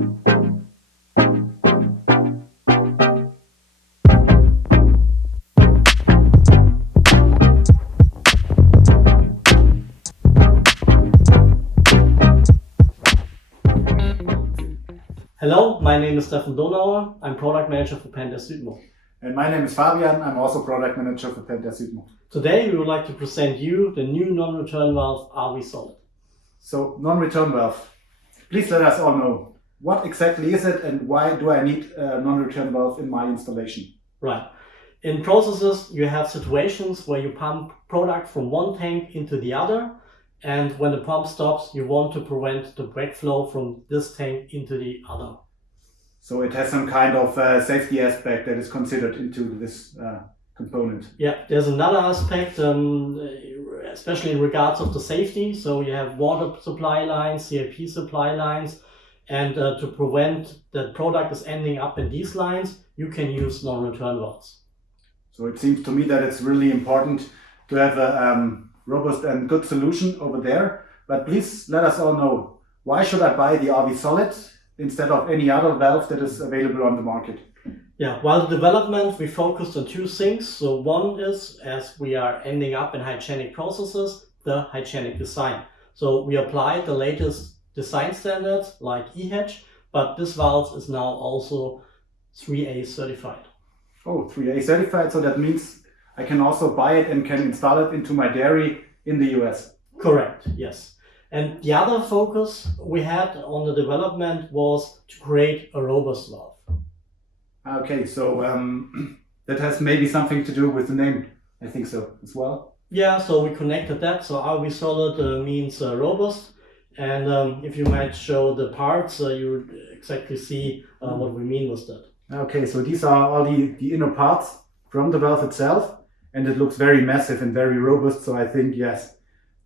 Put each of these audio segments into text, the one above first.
Hello, my name is Stefan Donauer. I'm product manager for Pentair Südmo. And my name is Fabian. I'm also product manager for Pentair Südmo. Today we would like to present you the new non-return valve RV Solid. So, non-return valve. Please let us all know, what exactly is it and why do I need a non-return valve in my installation? Right. In processes you have situations where you pump product from one tank into the other, and when the pump stops you want to prevent the backflow from this tank into the other. So it has some kind of safety aspect that is considered into this component. Yeah, there's another aspect, especially in regards of the safety. So you have water supply lines, CIP supply lines, and to prevent that product is ending up in these lines, you can use non-return valves. So it seems to me that it's really important to have a robust and good solution over there. But please let us all know, why should I buy the RV Solid instead of any other valve that is available on the market? Yeah, while the development we focused on two things. So one is, as we are ending up in hygienic processes, the hygienic design. So we applied the latest design standards like EHEC, but this valve is now also 3A certified. Oh, 3A certified, so that means I can also buy it and can install it into my dairy in the US. Correct, yes. And the other focus we had on the development was to create a robust valve. Okay, so that has maybe something to do with the name, I think so as well. Yeah, so we connected that. So RV Solid means robust. And if you might show the parts, you would exactly see what we mean with that. Okay, so these are all the inner parts from the valve itself, and it looks very massive and very robust. So I think, yes,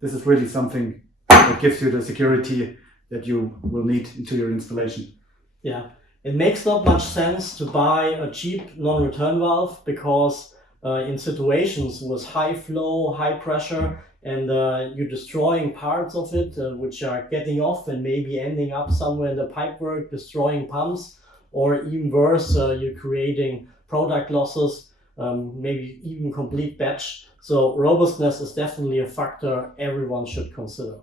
this is really something that gives you the security that you will need into your installation. Yeah, it makes not much sense to buy a cheap non-return valve because in situations with high flow, high pressure, and you're destroying parts of it which are getting off and maybe ending up somewhere in the pipework, destroying pumps, or even worse, you're creating product losses, maybe even complete batch. So robustness is definitely a factor everyone should consider.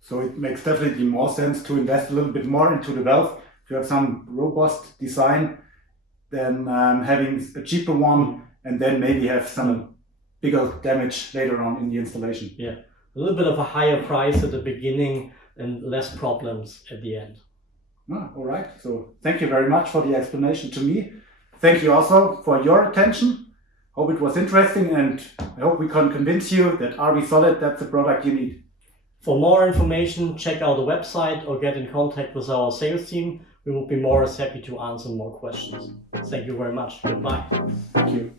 So it makes definitely more sense to invest a little bit more into the valve to have some robust design than having a cheaper one and then maybe have some bigger damage later on in the installation. Yeah, a little bit of a higher price at the beginning and less problems at the end. All right, so thank you very much for the explanation to me. Thank you also for your attention. Hope it was interesting, and I hope we can convince you that RV Solid, that's the product you need. For more information, check out the website or get in contact with our sales team. We will be more as happy to answer more questions. Thank you very much. Goodbye. Thank you.